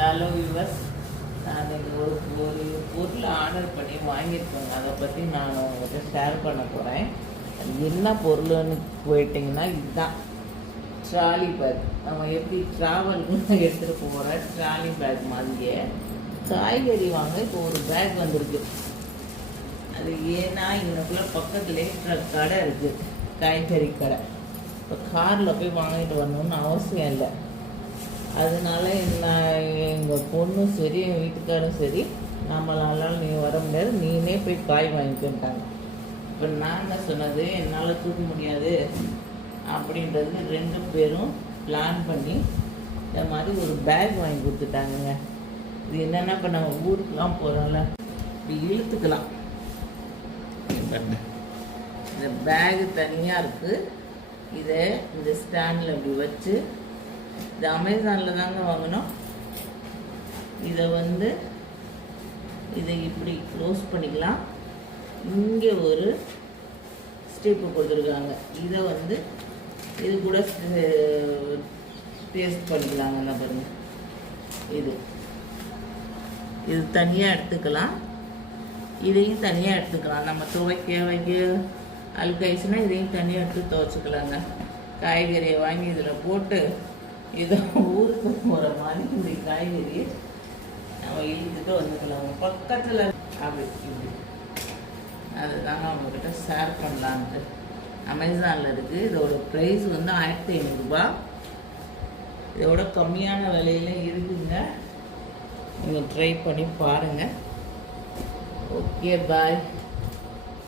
Hello viewers, நான் ஒரு ஒரு பொருள் ஆர்டர் பண்ணி வாங்கியிருக்கேங்க. அதை பற்றி நான் உங்கள்கிட்ட ஷேர் பண்ண போகிறேன். என்ன பொருள்னு போயிட்டிங்கன்னா, இதுதான் ட்ராலி பேக். நம்ம எப்படி ட்ராவலுக்கு எடுத்துகிட்டு போகிற ட்ராலி பேக் மாதிரியே காய்கறி வாங்க இப்போ ஒரு பேக் வந்திருக்கு. அது ஏன்னா இங்கக்குள்ளே பக்கத்துலேயே கடை இருக்குது, காய்கறி கடை. இப்போ காரில் போய் வாங்கிட்டு வரணும்னு அவசியம் இல்லை. அதனால எங்கள் பொண்ணும் சரி எங்கள் வீட்டுக்காரும் சரி, நம்மளால நீ வர முடியாது, நீனே போய் காய் வாங்கிக்கிட்டாங்க. இப்போ நான் என்ன சொன்னது, என்னால் தூக்க முடியாது அப்படின்றது ரெண்டு பேரும் பிளான் பண்ணி இந்த மாதிரி ஒரு பேக் வாங்கி கொடுத்துட்டாங்கங்க. இது என்னென்னா, இப்போ நம்ம ஊருக்கெலாம் போகிறோம்ல, இப்படி இழுத்துக்கலாம். இந்த பேகு தனியாக இருக்குது. இதை இந்த ஸ்டாண்டில் இப்படி வச்சு, இது அமேசானில் தாங்க வாங்கினோம். இதை இப்படி க்ளோஸ் பண்ணிக்கலாம். இங்கே ஒரு ஸ்டெப்பு கொடுத்துருக்காங்க. இதை இது கூட பேஸ்ட் பண்ணிக்கலாங்க. என்ன பாருங்க, இது தனியாக எடுத்துக்கலாம், இதையும் தனியாக எடுத்துக்கலாம். நம்ம துவைக்க அழுக்காயிடுச்சுன்னா இதையும் தனியாக எடுத்து துவைச்சிக்கலாங்க. காய்கறியை வாங்கி இதில் போட்டு இதை ஊருக்கு போகிற மாதிரி இந்த காய்கறியை நம்ம இழுத்துட்டு வந்துக்கலாம் பக்கத்தில். அப்படி இப்படி அதுதாங்க அவங்கக்கிட்ட ஷேர் பண்ணலான்ட்டு. அமேசானில் இருக்குது. இதோட ப்ரைஸ் 1500 ரூபா. இதோட கம்மியான விலையில இருக்குங்க. நீங்கள் ட்ரை பண்ணி பாருங்கள். ஓகே, பாய்.